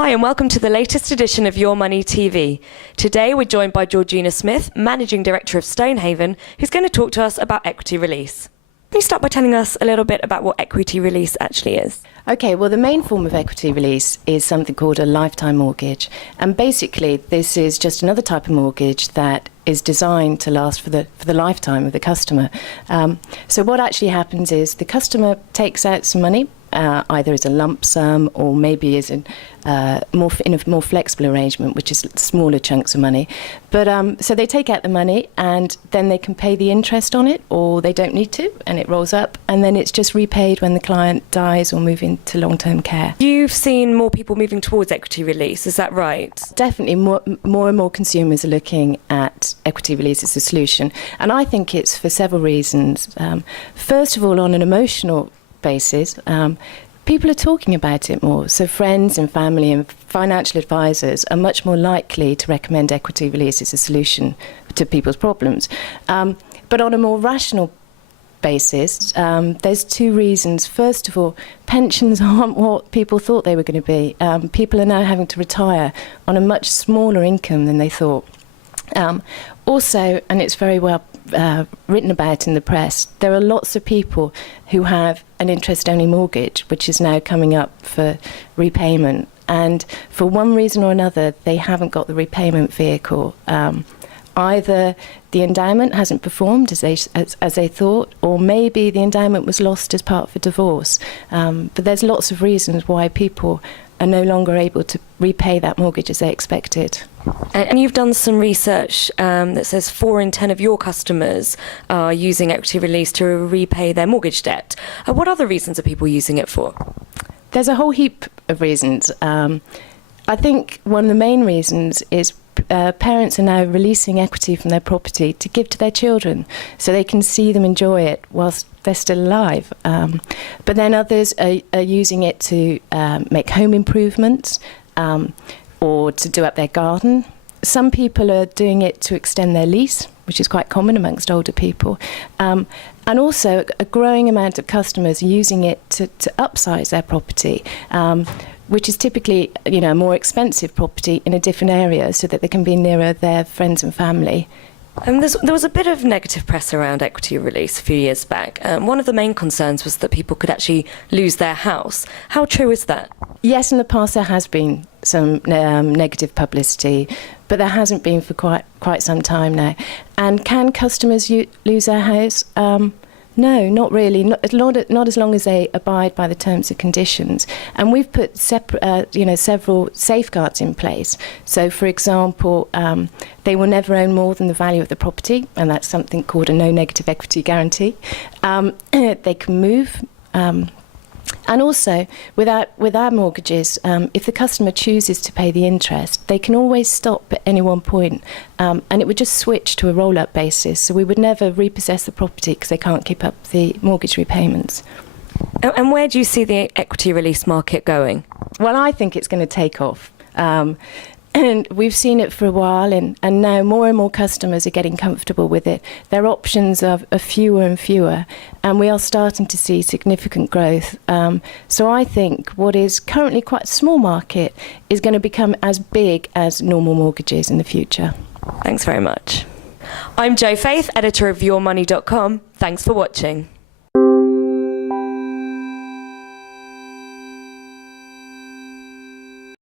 Hi and welcome to the latest edition of Your Money TV. Today we're joined by Georgina Smith, Managing Director of Stonehaven, who's going to talk to us about equity release. Can you start by telling us a little bit about what equity release actually is? Okay, well the main form of equity release is something called a lifetime mortgage. And basically this is just another type of mortgage that is designed to last for the lifetime of the customer. So what actually happens is the customer takes out some money, either as a lump sum or maybe as in a more flexible arrangement, which is smaller chunks of money. But so they take out the money and then they can pay the interest on it, or they don't need to, and it rolls up, and then it's just repaid when the client dies or move into long-term care. You've seen more people moving towards equity release, is that right? Definitely, more and more consumers are looking at equity release as a solution, and I think it's for several reasons. First of all, on an emotional basis, people are talking about it more. So friends and family and financial advisors are much more likely to recommend equity release as a solution to people's problems. But on a more rational basis, there's two reasons. First of all, pensions aren't what people thought they were going to be. People are now having to retire on a much smaller income than they thought. Also, and it's very well written about in the press, there are lots of people who have an interest-only mortgage which is now coming up for repayment, and for one reason or another they haven't got the repayment vehicle. Either the endowment hasn't performed as they thought, or maybe the endowment was lost as part of a divorce. But there's lots of reasons why people are no longer able to repay that mortgage as they expected. And you've done some research that says 4 in 10 of your customers are using equity release to repay their mortgage debt. What other reasons are people using it for? There's a whole heap of reasons. I think one of the main reasons is parents are now releasing equity from their property to give to their children so they can see them enjoy it whilst they're still alive. But then others are using it to make home improvements or to do up their garden. Some people are doing it to extend their lease, which is quite common amongst older people. And also a growing amount of customers are using it to upsize their property, which is typically, a more expensive property in a different area so that they can be nearer their friends and family. There was a bit of negative press around equity release a few years back. One of the main concerns was that people could actually lose their house. How true is that? Yes, in the past there has been some negative publicity, but there hasn't been for quite some time now. And can customers lose their house? No, not really. Not as long as they abide by the terms and conditions. And we've put several safeguards in place. So, for example, they will never own more than the value of the property, and that's something called a no negative equity guarantee. They can move. And also, with our mortgages, if the customer chooses to pay the interest, they can always stop at any one point, and it would just switch to a roll-up basis. So we would never repossess the property because they can't keep up the mortgage repayments. And where do you see the equity release market going? Well, I think it's going to take off. And we've seen it for a while, and now more and more customers are getting comfortable with it. Their options are fewer and fewer, and we are starting to see significant growth. So I think what is currently quite a small market is going to become as big as normal mortgages in the future. Thanks very much. I'm Jo Faith, editor of YourMoney.com. Thanks for watching.